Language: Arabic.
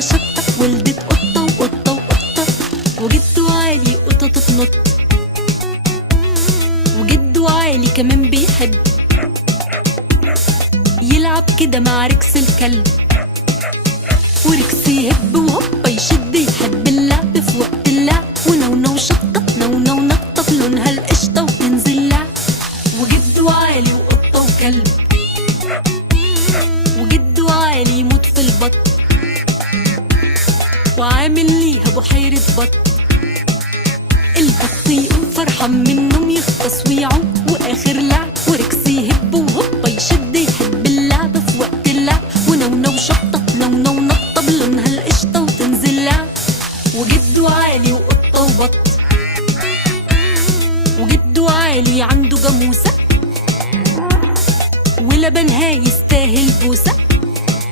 على شطة ولدت قطة وقطة وقطة، وجده عالي قطة تتنط، وجده عالي كمان بيحب يلعب كده مع ركس الكلب، وركس يهب وهوبا يشد يحب اللعب في وقت اللعب، ونونو شطة نونو نطة في لونها القشطة وتنزل لعب. وجده عالي وقطة وكلب، وجده عالي يموت في البط، وعامل ليها بحيرة بط. البط يقوم فرحان من النوم يغطس ويعوم، واخر لعب